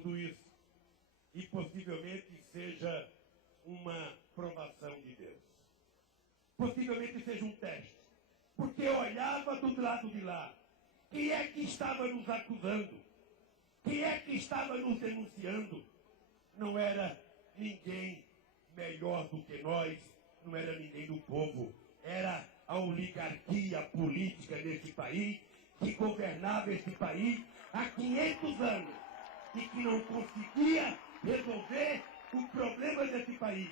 tudo isso. E possivelmente seja uma provação de Deus. Possivelmente seja um teste. Porque eu olhava do lado de lá. Quem é que estava nos acusando? Quem é que estava nos denunciando? Não era ninguém melhor do que nós, não era ninguém do povo. Era a oligarquia política desse país, que governava esse país há 500 anos e que não conseguia resolver o problema desse país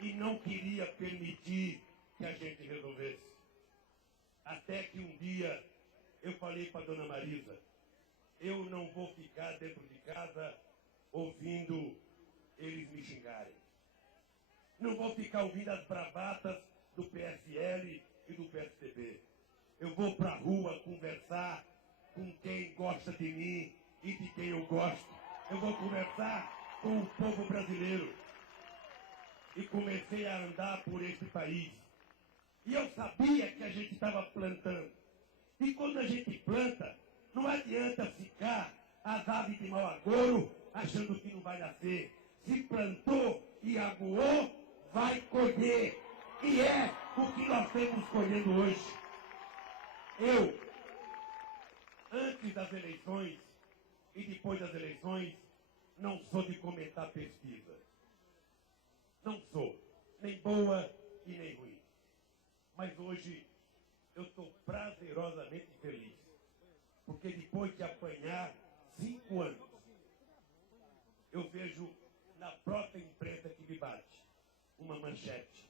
e não queria permitir que a gente resolvesse. Até que um dia eu falei para a dona Marisa, eu não vou ficar dentro de casa ouvindo eles me xingarem. Não vou ficar ouvindo as bravatas do PSL e do PSDB. Eu vou para a rua conversar com quem gosta de mim e de quem eu gosto. Eu vou conversar com o povo brasileiro. E comecei a andar por esse país. E eu sabia que a gente estava plantando. E quando a gente planta, não adianta ficar as aves de mau agouro achando que não vai nascer. Se plantou e aguou, vai colher. E é o que nós estamos colhendo hoje. Eu, antes das eleições e depois das eleições, não sou de comentar pesquisa. Não sou, nem boa e nem ruim. Mas hoje eu estou prazerosamente feliz. Porque depois de apanhar 5 anos, eu vejo na própria imprensa que me bate uma manchete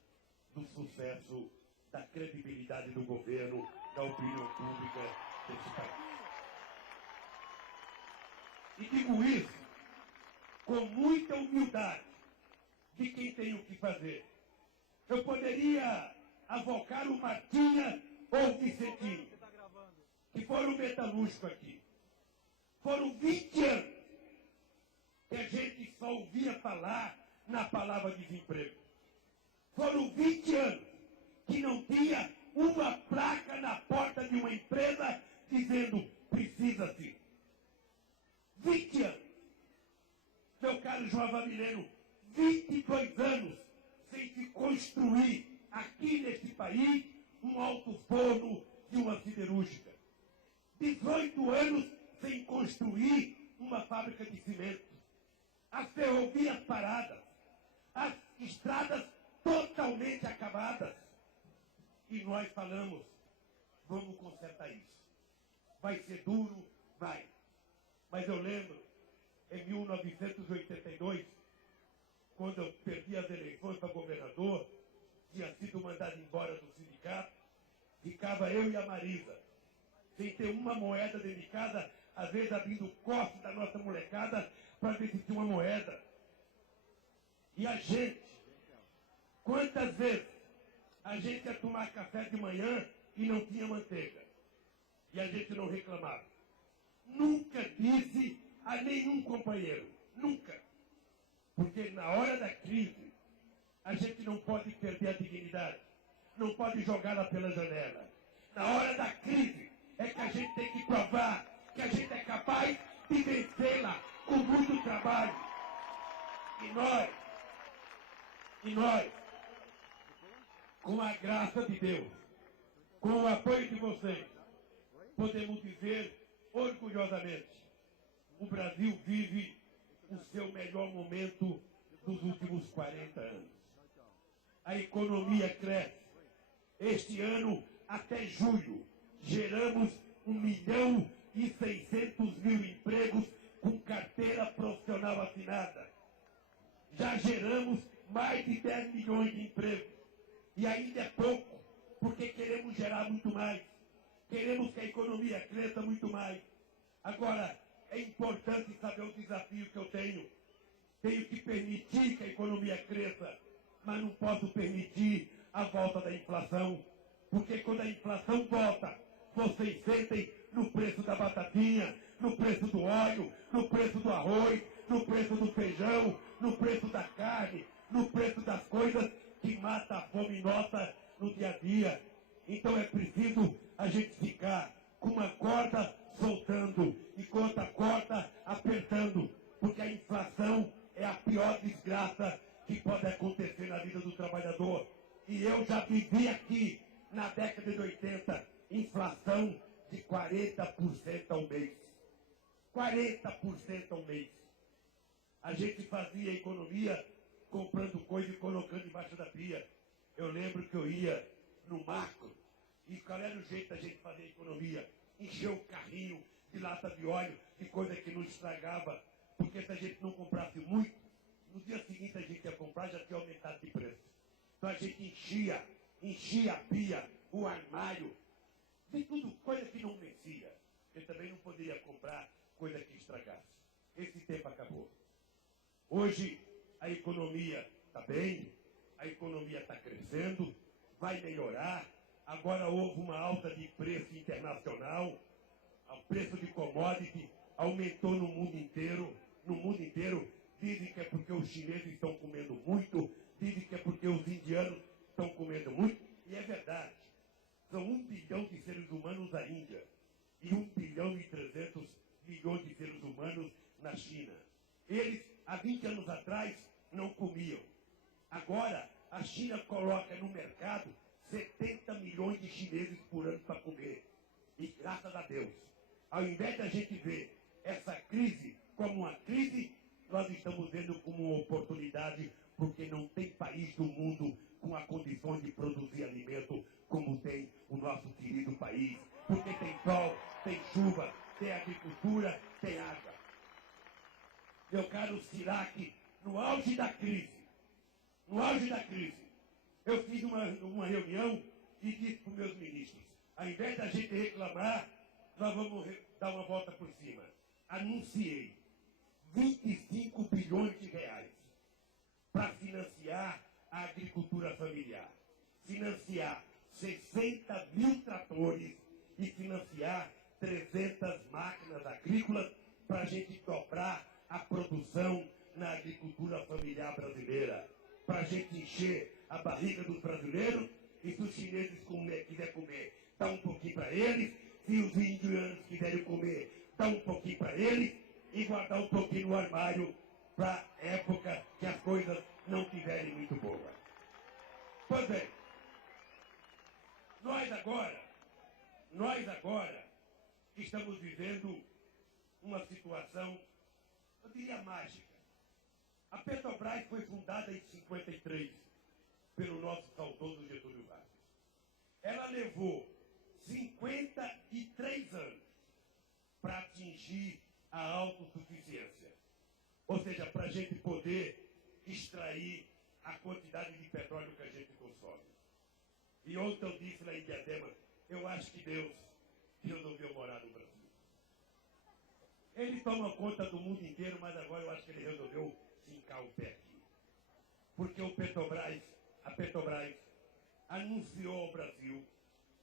do sucesso, da credibilidade do governo, da opinião pública desse país. E digo isso com muita humildade de quem tem o que fazer. Eu poderia avocar o Martinha ou o Vicentinho, que foram metalúrgicos aqui. Foram 20 anos que a gente só ouvia falar na palavra desemprego. Foram 20 anos que não tinha uma placa na porta de uma empresa dizendo precisa-se. 20 anos. Meu caro João Avalileno, 22 anos sem se construir aqui neste país um alto forno de uma siderúrgica. 18 anos sem construir uma fábrica de cimento. As ferrovias paradas. As estradas totalmente acabadas. E nós falamos, vamos consertar isso. Vai ser duro? Vai. Mas eu lembro, em 1982, quando eu perdi as eleições para governador, tinha sido mandado embora do sindicato, ficava eu e a Marisa, sem ter uma moeda dentro de casa, às vezes abrindo o cofre da nossa molecada para ver se tinha uma moeda. E a gente, quantas vezes a gente ia tomar café de manhã e não tinha manteiga? E a gente não reclamava. Nunca disse a nenhum companheiro, nunca. Porque na hora da crise, a gente não pode perder a dignidade, não pode jogá-la pela janela. Na hora da crise, é que a gente tem que provar que a gente é capaz de vencê-la com muito trabalho. E nós, com a graça de Deus, com o apoio de vocês, podemos dizer orgulhosamente, o Brasil vive o seu melhor momento dos últimos 40 anos. A economia cresce. Este ano, até julho, geramos 1.600.000 empregos com carteira profissional assinada. Já geramos mais de 10 milhões de empregos. E ainda é pouco, porque queremos gerar muito mais. Queremos que a economia cresça muito mais. Agora, é importante saber o desafio que eu tenho. Tenho que permitir que a economia cresça, mas não posso permitir a volta da inflação. Porque quando a inflação volta, vocês sentem no preço da batatinha, no preço do óleo, no preço do arroz, no preço do feijão, no preço da carne, no preço das coisas que matam a fome nossa no dia a dia. Então é preciso a gente ficar com uma corda soltando e com outra corda apertando. Porque acontecer na vida do trabalhador. E eu já vivi aqui, na década de 80, inflação de 40% ao mês. 40% ao mês. A gente fazia economia comprando coisa e colocando embaixo da pia. Eu lembro que eu ia no Macro, e qual era o jeito da gente fazer economia? Encher o carrinho de lata de óleo, de coisa que não estragava, porque se a gente não comprasse muito, no dia seguinte a gente ia comprar, já tinha aumentado de preço. Então a gente enchia a pia, o armário, de tudo, coisa que não vencia. Eu também não poderia comprar coisa que estragasse. Esse tempo acabou. Hoje a economia está bem, a economia está crescendo, vai melhorar. Agora houve uma alta de preço internacional, o preço de commodity aumentou no mundo inteiro. No mundo inteiro, dizem que é porque os chineses estão comendo muito, dizem que é porque os indianos estão comendo muito, e é verdade. São 1 bilhão de seres humanos na Índia e 1 bilhão e 300 milhões de seres humanos na China. Eles, há 20 anos atrás, não comiam. Agora, a China coloca no mercado 70 milhões de chineses por ano para comer. E graças a Deus, ao invés da gente ver essa crise como uma crise, nós estamos vendo como uma oportunidade, porque não tem país do mundo com a condição de produzir alimento como tem o nosso querido país. Porque tem sol, tem chuva, tem agricultura, tem água. Meu caro Chirac, no auge da crise, eu fiz uma reunião e disse para os meus ministros, ao invés da gente reclamar, nós vamos dar uma volta por cima. Anunciei 25 bilhões de reais para financiar a agricultura familiar, financiar 60 mil tratores e financiar 300 máquinas agrícolas para a gente dobrar a produção na agricultura familiar brasileira, para a gente encher a barriga dos brasileiros, e se os chineses quiserem comer, dá um pouquinho para eles, se os indianos quiserem comer, dá um pouquinho para eles, e guardar um pouquinho no armário para a época que as coisas não estiverem muito boas. Pois bem, nós agora estamos vivendo uma situação, eu diria, mágica. A Petrobras foi fundada em 53 pelo nosso saudoso Getúlio Vargas. Ela levou 53 anos para atingir a autossuficiência. Ou seja, para a gente poder extrair a quantidade de petróleo que a gente consome. E ontem eu disse lá em Diadema, eu acho que Deus resolveu morar no Brasil. Ele toma conta do mundo inteiro, mas agora eu acho que ele resolveu fincar o pé aqui. Porque a Petrobras anunciou ao Brasil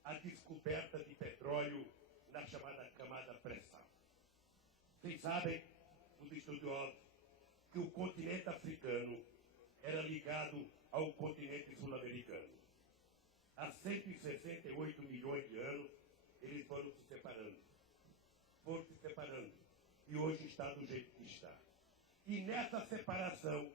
a descoberta de petróleo na chamada camada pré-sal. Vocês sabem, os estudiosos, que o continente africano era ligado ao continente sul-americano. Há 168 milhões de anos, eles foram se separando. E hoje está do jeito que está. E nessa separação,